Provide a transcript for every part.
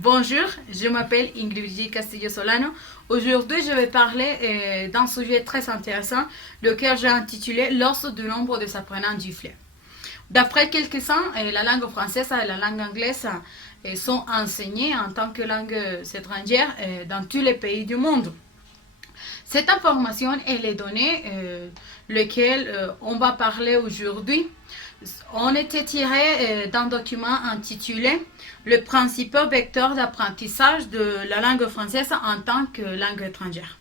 Bonjour, je m'appelle Ingrid Castillo Solano. Aujourd'hui, je vais parler d'un sujet très intéressant, lequel j'ai intitulé L'os du nombre des apprenants du fleuve. D'après quelques-uns, la langue française et la langue anglaise sont enseignées en tant que langue étrangère dans tous les pays du monde. Cette information et les données lesquelles on va parler aujourd'hui ont été tirées d'un document intitulé Le principal vecteur d'apprentissage de la langue française en tant que langue étrangère.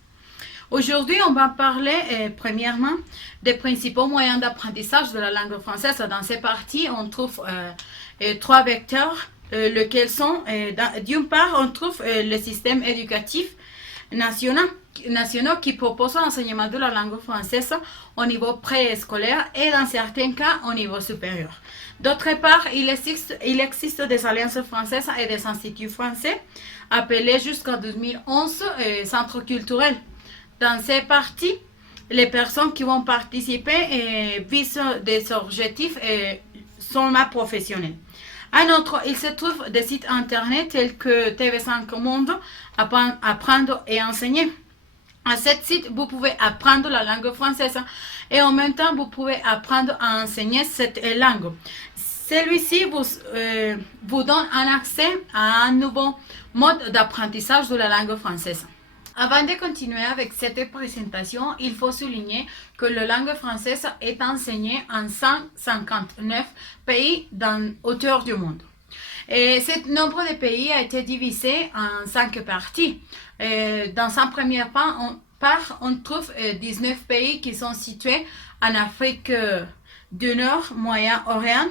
Aujourd'hui, on va parler premièrement des principaux moyens d'apprentissage de la langue française. Dans ces parties, on trouve trois vecteurs, lesquels sont, d'une part, on trouve le système éducatif nationaux qui proposent l'enseignement de la langue française au niveau préscolaire et dans certains cas au niveau supérieur. D'autre part, il existe des alliances françaises et des instituts français appelés jusqu'en 2011 centres culturels. Dans ces parties, les personnes qui vont participer visent des objectifs sont professionnels. En outre, il se trouve des sites internet tels que TV5 Monde, Apprendre et Enseigner. À ce site, vous pouvez apprendre la langue française et en même temps, vous pouvez apprendre à enseigner cette langue. Celui-ci vous donne un accès à un nouveau mode d'apprentissage de la langue française. Avant de continuer avec cette présentation, il faut souligner que la langue française est enseignée en 159 pays autour du monde. Et ce nombre de pays a été divisé en 5 parties. Dans un premier part, on trouve 19 pays qui sont situés en Afrique du Nord, Moyen-Orient,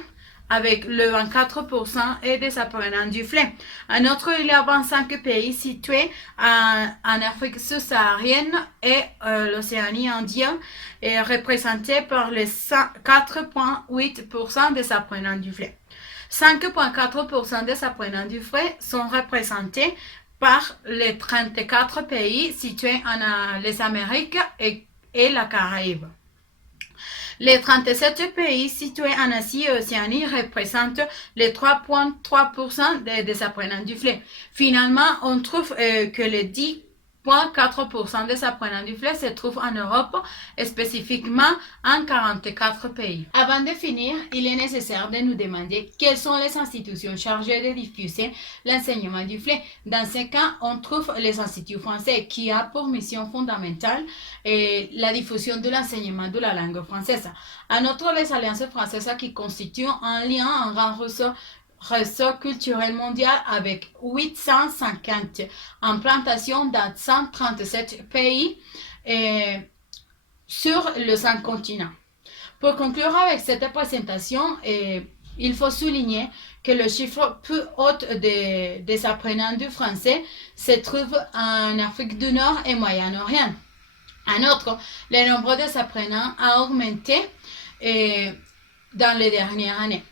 avec le 24% des apprenants du fleuve. En outre, il y a 25 pays situés en Afrique subsaharienne et l'Océanie Indienne, représentés par les 4,8% des apprenants du fleuve. 5,4% des apprenants du fleuve sont représentés par les 34 pays situés en les Amériques et la Caraïbe. Les 37 pays situés en Asie et Océanie représentent les 3,3% des apprenants du fleuve. Finalement, on trouve que les 10,4% des apprenants du fleuve se trouvent en Europe, et spécifiquement en 44 pays. Avant de finir, il est nécessaire de nous demander quelles sont les institutions chargées de diffuser l'enseignement du fleuve. Dans ce cas, on trouve les instituts français qui a pour mission fondamentale la diffusion de l'enseignement de la langue française. En outre, les alliances françaises qui constituent un lien, un grand réseau culturel mondial avec 850 implantations dans 137 pays sur le 5 continents. Pour conclure avec cette présentation, il faut souligner que le chiffre plus haut des apprenants du français se trouve en Afrique du Nord et Moyen-Orient. En outre, le nombre des apprenants a augmenté dans les dernières années.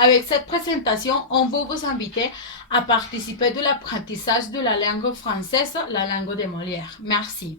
Avec cette présentation, on veut vous inviter à participer de l'apprentissage de la langue française, la langue de Molière. Merci.